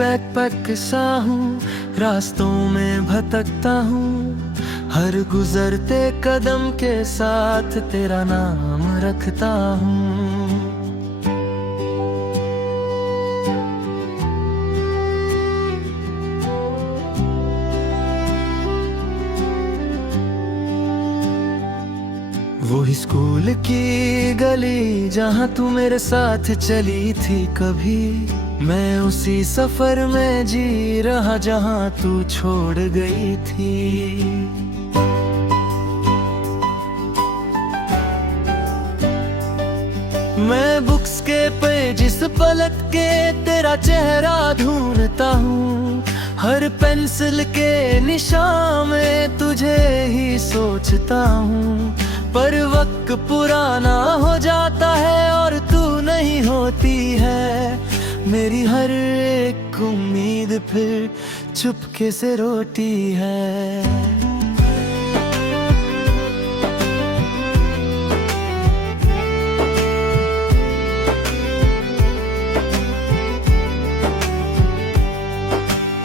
Backpack सा हूँ, रास्तों में भटकता हूँ। हर गुजरते कदम के साथ तेरा नाम रखता हूँ। वही स्कूल की गली जहाँ तू मेरे साथ चली थी कभी, मैं उसी सफर में जी रहा जहाँ तू छोड़ गई थी। मैं बुक्स के पेजिस पलट के तेरा चेहरा ढूंढता हूँ। हर पेंसिल के निशान में तुझे ही सोचता हूँ। पर वक्त पुराना हो जाता है और तू नहीं होती है। मेरी हर एक उम्मीद फिर चुपके से रोती है।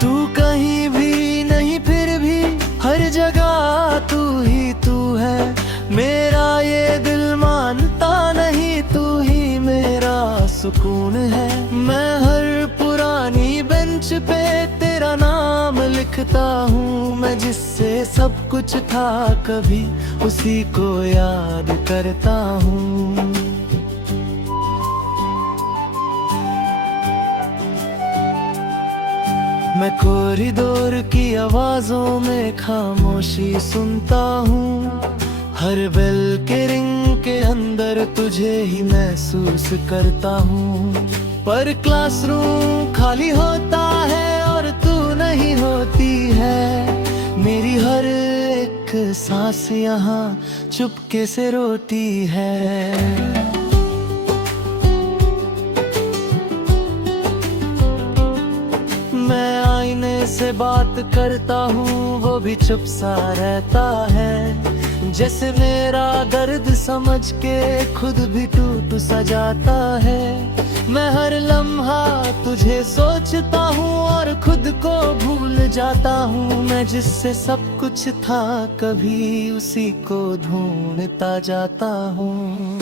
तू कहीं भी नहीं फिर भी हर जगह तू ही तू है। मेरा ये दिल मानता नहीं, तू ही मेरा सुकून है। मैं हर पुरानी बेंच पे तेरा नाम लिखता हूँ। मैं जिससे सब कुछ था कभी उसी को याद करता हूँ। मैं कॉरिडोर की आवाजों में खामोशी सुनता हूँ। हर बेल के रिंग के अंदर तुझे ही महसूस करता हूँ। पर क्लासरूम खाली होता है और तू नहीं होती है। मेरी हर एक सांस यहाँ चुपके से रोती है। मैं आईने से बात करता हूँ, वो भी चुप सा रहता है। जैसे मेरा दर्द समझ के खुद भी टूट सा जाता है। मैं हर लम्हा तुझे सोचता हूँ और खुद को भूल जाता हूँ। मैं जिससे सब कुछ था कभी उसी को ढूंढता जाता हूँ।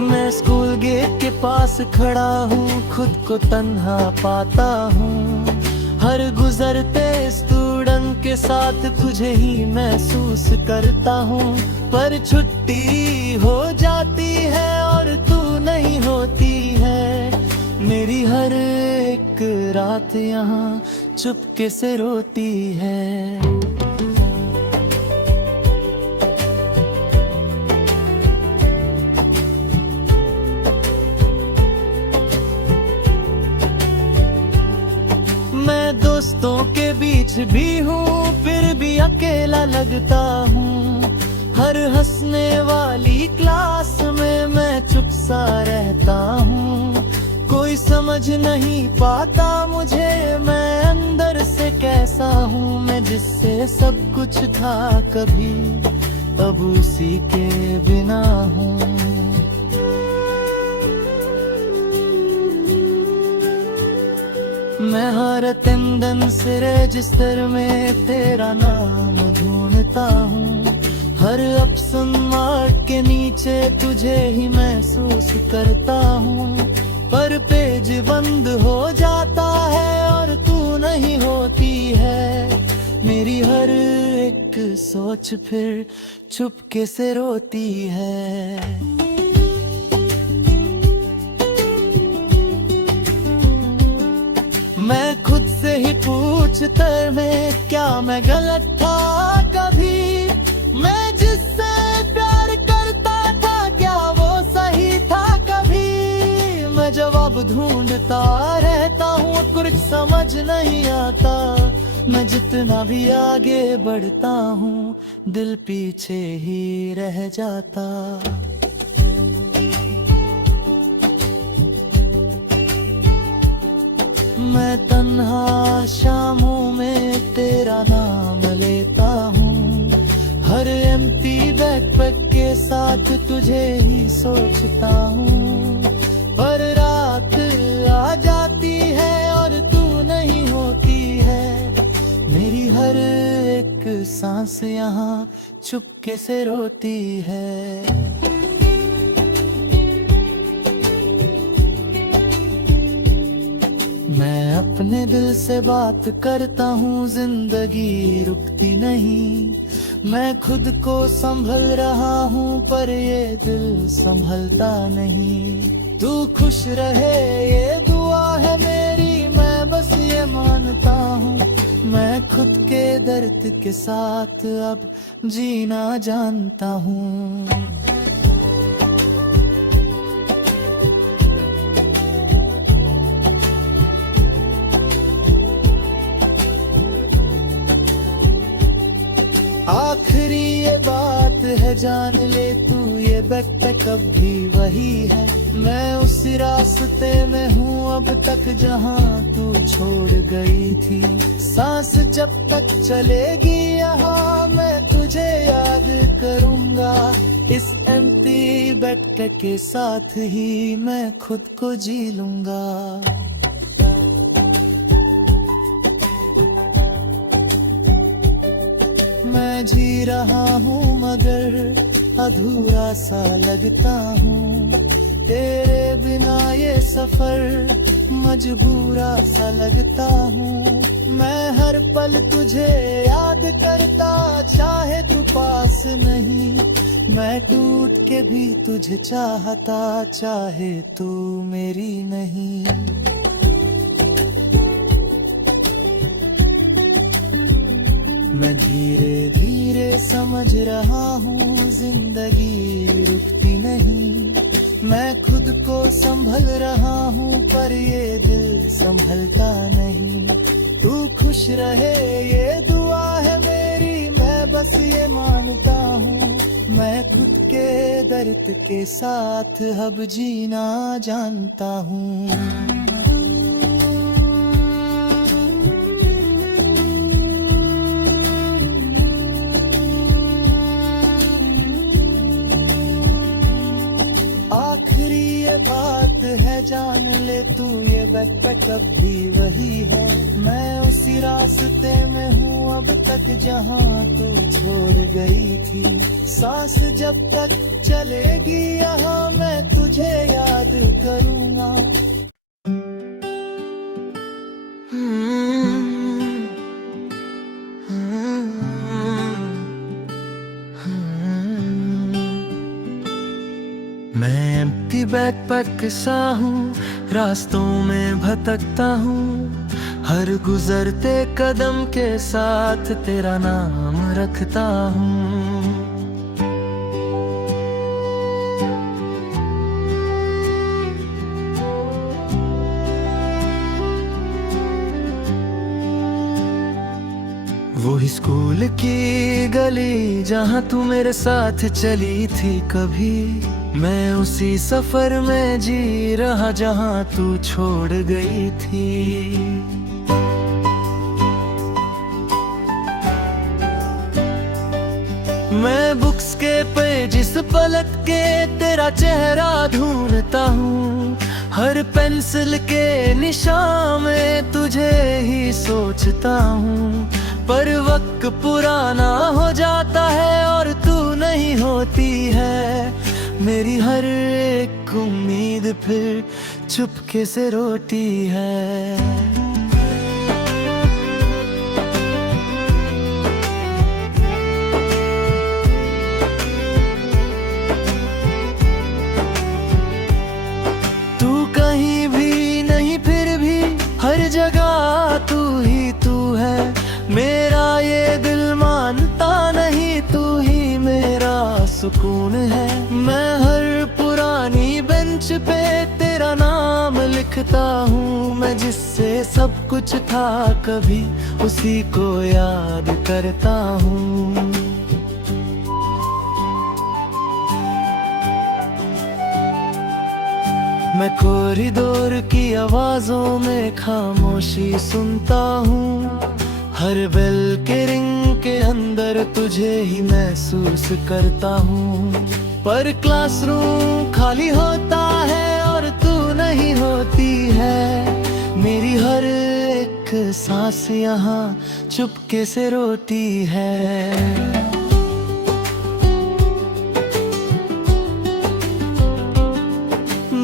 मैं स्कूल गेट के पास खड़ा हूँ, खुद को तन्हा पाता हूँ। हर गुजरते स्टूडेंट के साथ तुझे ही महसूस करता हूँ। पर छुट्टी हो जाती है और तू नहीं होती है। मेरी हर एक रात यहाँ चुपके से रोती है। मैं दोस्तों के बीच भी हूँ फिर भी अकेला लगता हूँ। हर हंसने वाली क्लास में मैं चुप सा रहता हूँ। कोई समझ नहीं पाता मुझे मैं अंदर से कैसा हूँ। मैं जिससे सब कुछ था कभी अब उसी के बिना हूँ। मैं हर अटेंडेंस रजिस्टर में तेरा नाम ढूंढता हूँ। हर ऑप्शन मार्क के नीचे तुझे ही महसूस करता हूँ। पर पेज बंद हो जाता है और तू नहीं होती है। मेरी हर एक सोच फिर चुपके से रोती है। मैं खुद से ही पूछता मैं क्या मैं गलत था कभी। मैं जिससे प्यार करता था क्या वो सही था कभी। मैं जवाब ढूंढता रहता हूँ कुछ समझ नहीं आता। मैं जितना भी आगे बढ़ता हूँ दिल पीछे ही रह जाता। मैं तन्हा शामों में तेरा नाम लेता हूँ। हर एम्प्टी बैकपैक के साथ साथ तुझे ही सोचता हूँ। पर रात आ जाती है और तू नहीं होती है, मेरी हर एक सांस यहाँ चुपके से रोती है। मैं अपने दिल से बात करता हूँ, जिंदगी रुकती नहीं। मैं खुद को संभल रहा हूँ पर ये दिल संभलता नहीं। तू खुश रहे ये दुआ है मेरी, मैं बस ये मानता हूँ। मैं खुद के दर्द के साथ अब जीना जानता हूँ। आखिरी ये बात है जान ले तू, ये बैकपैक अब भी वही है। मैं उसी रास्ते में हूँ अब तक जहाँ तू छोड़ गई थी। सांस जब तक चलेगी यहाँ मैं तुझे याद करूँगा। इस एम्प्टी बैकपैक के साथ ही मैं खुद को जी लूँगा। मैं जी रहा हूँ मगर अधूरा सा लगता हूँ। तेरे बिना ये सफर मजबूरा सा लगता हूँ। मैं हर पल तुझे याद करता, चाहे तू पास नहीं। मैं टूट के भी तुझे चाहता, चाहे तू मेरी नहीं। मैं धीरे धीरे समझ रहा हूँ जिंदगी रुकती नहीं। मैं खुद को संभल रहा हूँ पर ये दिल संभलता नहीं। तू खुश रहे ये दुआ है मेरी, मैं बस ये मानता हूँ। मैं खुद के दर्द के साथ अब जीना जानता हूँ। आखिरी ये बात है जान ले तू, ये बैकपैक अब भी वही है। मैं उसी रास्ते में हूँ अब तक जहाँ तू छोड़ गई थी। सांस जब तक चलेगी यहाँ मैं तुझे याद करूँगा। मैं एम्प्टी बैकपैक सा हूँ, रास्तों में भटकता हूँ। हर गुजरते कदम के साथ तेरा नाम रखता हूँ। वही स्कूल की गली जहाँ तू मेरे साथ चली थी कभी। मैं उसी सफर में जी रहा जहाँ तू छोड़ गई थी। मैं बुक्स के पेजिस पलट के तेरा चेहरा ढूंढता हूँ। हर पेंसिल के निशान में तुझे ही सोचता हूँ। पर वक्त पुराना हो जाता है और तू नहीं होती है। मेरी हर एक उम्मीद फिर चुपके से रोती है। तू कहीं भी नहीं फिर भी हर जगह तू ही तू है। मेरा ये दिल मानता नहीं, तू ही मेरा सुकून है। मैं हर पुरानी बेंच पे तेरा नाम लिखता हूँ। मैं जिससे सब कुछ था कभी उसी को याद करता हूँ। मैं कॉरिडोर की आवाजों में खामोशी सुनता हूँ। हर बेल के रिंग के अंदर तुझे ही महसूस करता हूँ। पर क्लासरूम खाली होता है और तू नहीं होती है। मेरी हर एक सांस यहाँ चुपके से रोती है।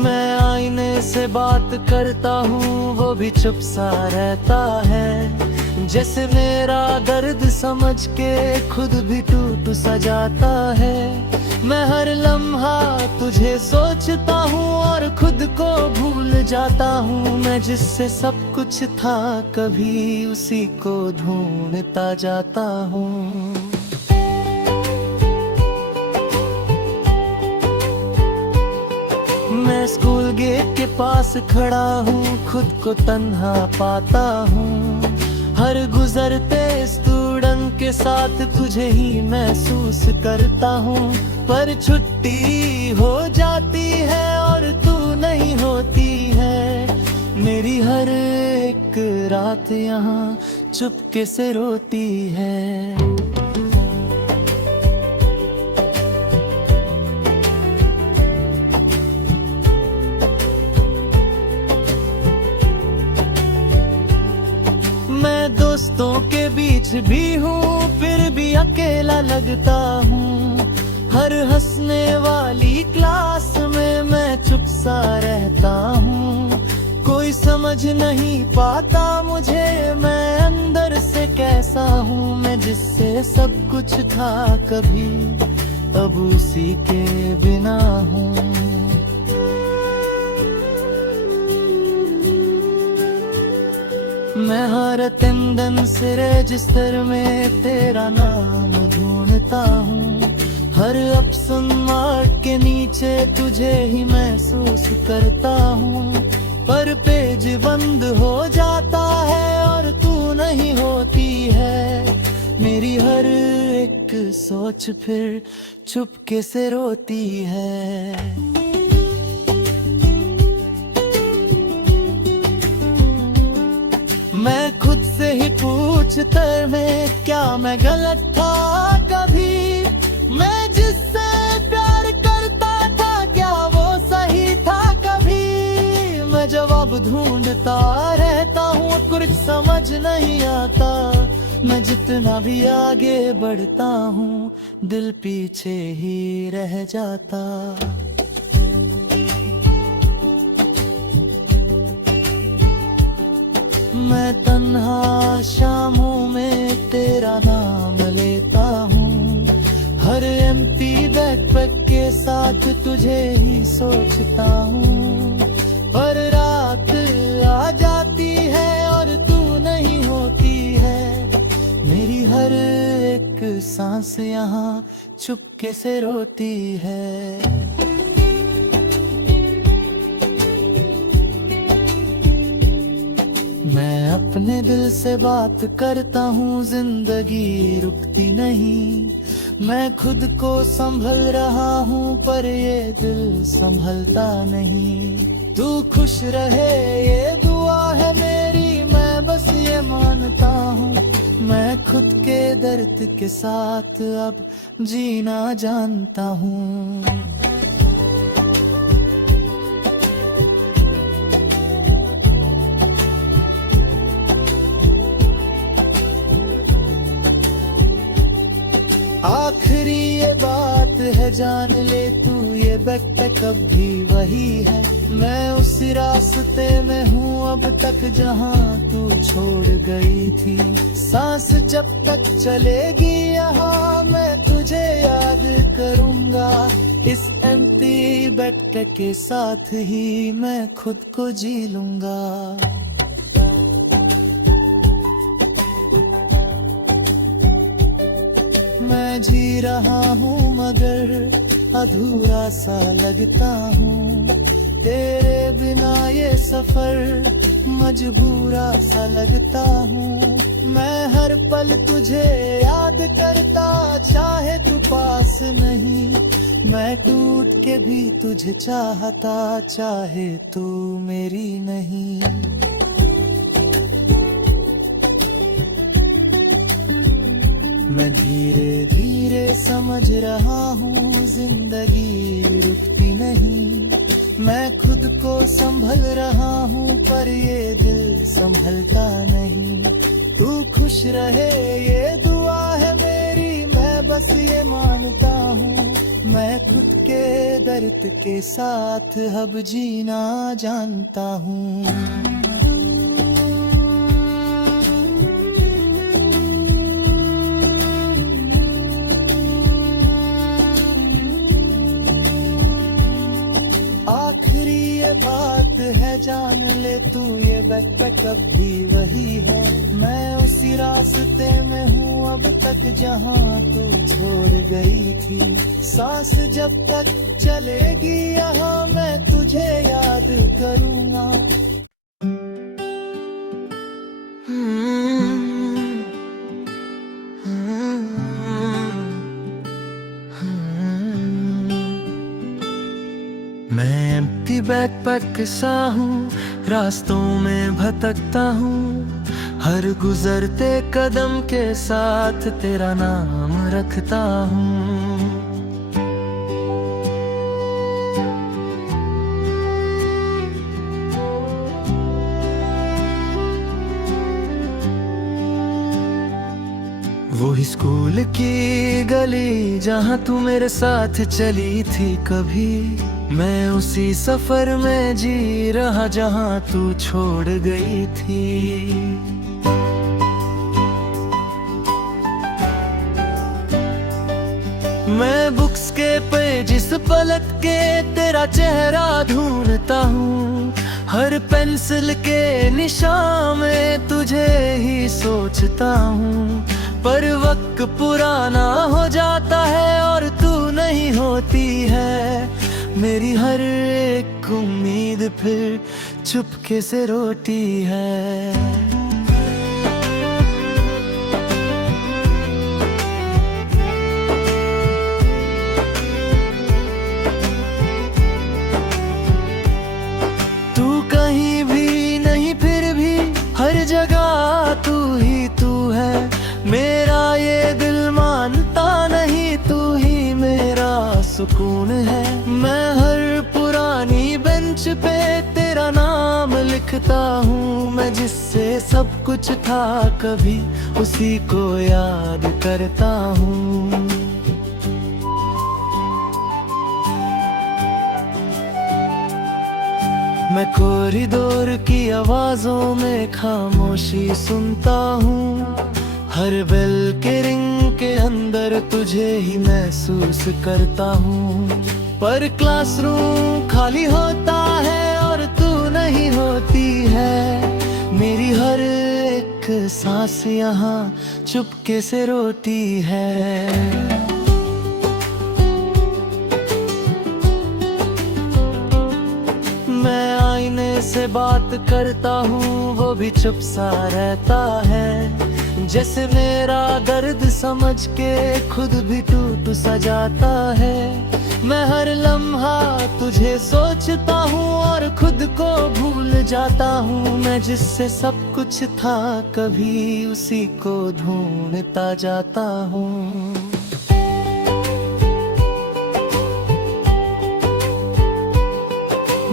मैं आईने से बात करता हूँ, वो भी चुप सा रहता है। जैसे मेरा दर्द समझ के खुद भी टूट सा जाता है। मैं हर लम्हा तुझे सोचता हूँ और खुद को भूल जाता हूँ। मैं जिससे सब कुछ था कभी उसी को ढूंढता जाता हूँ। मैं स्कूल गेट के पास खड़ा हूँ, खुद को तन्हा पाता हूँ। हर गुजरते स्टूडेंट के साथ तुझे ही महसूस करता हूँ। पर छुट्टी हो जाती है और तू नहीं होती है। मेरी हर एक रात यहाँ चुपके से रोती है। मैं दोस्तों के बीच भी हूँ, फिर भी अकेला लगता हूँ। हर हंसने वाली क्लास में मैं चुप सा रहता हूँ। कोई समझ नहीं पाता मुझे, मैं अंदर से कैसा हूँ। मैं जिससे सब कुछ था कभी, अब उसी के बिना हूँ। मैं हर अटेंडेंस रजिस्टर में तेरा नाम ढूंढता हूँ। हर ऑप्शन मार्क के नीचे तुझे ही महसूस करता हूँ। पर पेज बंद हो जाता है और तू नहीं होती है। मेरी हर एक सोच फिर चुपके से रोती है। मैं खुद से ही पूछता मैं, क्या मैं गलत था कभी? मैं जिससे प्यार करता था क्या वो सही था कभी? मैं जवाब ढूंढता रहता हूँ, कुछ समझ नहीं आता। मैं जितना भी आगे बढ़ता हूँ, दिल पीछे ही रह जाता। मैं तन्हा शामों में तेरा नाम लेता हूँ। हर एम्प्टी बैकपैक के साथ तुझे ही सोचता हूँ। पर रात आ जाती है और तू नहीं होती है। मेरी हर एक सांस यहाँ चुपके से रोती है। मैं अपने दिल से बात करता हूँ, जिंदगी रुकती नहीं। मैं खुद को संभल रहा हूँ पर ये दिल संभलता नहीं। तू खुश रहे ये दुआ है मेरी, मैं बस ये मानता हूँ। मैं खुद के दर्द के साथ अब जीना जानता हूँ। आखिरी ये बात है जान ले तू, ये बैकपैक अब भी वही है। मैं उस रास्ते में हूँ अब तक जहाँ तू छोड़ गई थी। सांस जब तक चलेगी यहाँ मैं तुझे याद करूँगा। इस एम्प्टी बैकपैक के साथ ही मैं खुद को जी लूँगा। मैं जी रहा हूँ मगर अधूरा सा लगता हूँ। तेरे बिना ये सफर मजबूरा सा लगता हूँ। मैं हर पल तुझे याद करता, चाहे तू पास नहीं। मैं टूट के भी तुझे चाहता, चाहे तू मेरी नहीं। मैं धीरे धीरे समझ रहा हूँ जिंदगी रुकती नहीं। मैं खुद को संभल रहा हूँ पर ये दिल संभलता नहीं। तू खुश रहे ये दुआ है मेरी, मैं बस ये मानता हूँ। मैं खुद के दर्द के साथ अब जीना जानता हूँ। आखिरी ये बात है जान ले तू, ये बैकपैक अब भी वही है। मैं उसी रास्ते में हूँ अब तक जहाँ तू छोड़ गई थी। सांस जब तक चलेगी यहाँ मैं तुझे याद करूँगा। मैं एम्प्टी बैकपैक सा हूँ, रास्तों में भटकता हूँ। हर गुजरते कदम के साथ तेरा नाम रखता हूँ। वो ही स्कूल की गली जहाँ तू मेरे साथ चली थी कभी। मैं उसी सफर में जी रहा जहाँ तू छोड़ गई थी। मैं बुक्स के पेजिस पलट के तेरा चेहरा ढूंढता हूँ। हर पेंसिल के निशान में तुझे ही सोचता हूँ। पर वक्त पुराना हो जाता है और तू नहीं होती है। मेरी हर एक उम्मीद फिर चुपके से रोती है। तू कहीं भी नहीं फिर भी हर जगह तू ही तू है। मेरा ये दिल मानता नहीं तू ही मेरा सुकून है। मैं हर पुरानी बेंच पे तेरा नाम लिखता हूँ। मैं जिससे सब कुछ था कभी उसी को याद करता हूँ। मैं कॉरिडोर की आवाजों में खामोशी सुनता हूँ। हर बेल के रिंग के अंदर तुझे ही महसूस करता हूँ। पर क्लासरूम खाली होता है और तू नहीं होती है। मेरी हर एक सांस यहाँ चुपके से रोती है। मैं आईने से बात करता हूँ वो भी चुप सा रहता है। जैसे मेरा दर्द समझ के खुद भी टूट सा जाता है। मैं हर लम्हा तुझे सोचता हूँ और खुद को भूल जाता हूँ। मैं जिससे सब कुछ था कभी उसी को ढूंढता जाता हूँ।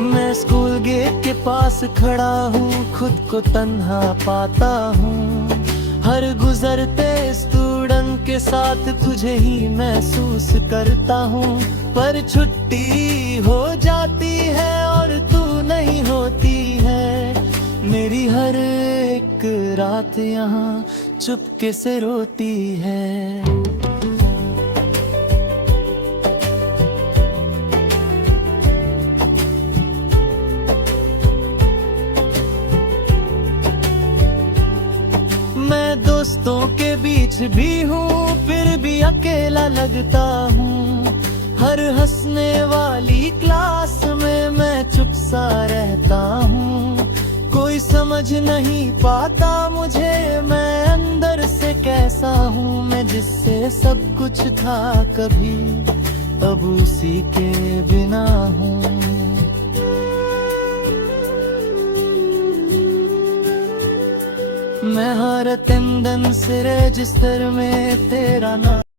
मैं स्कूल गेट के पास खड़ा हूँ, खुद को तन्हा पाता हूँ। हर गुजरते स्टूडेंट के साथ तुझे ही महसूस करता हूँ। पर छुट्टी हो जाती है और तू नहीं होती है। मेरी हर एक रात यहाँ चुपके से रोती है। मैं दोस्तों के बीच भी हूँ फिर भी अकेला लगता हूँ। हर हंसने वाली क्लास में मैं चुप सा रहता हूँ। कोई समझ नहीं पाता मुझे मैं अंदर से कैसा हूँ। मैं जिससे सब कुछ था कभी अब उसी के बिना हूँ। मैं हर तंदन से रजिस्टर में तेरा नाम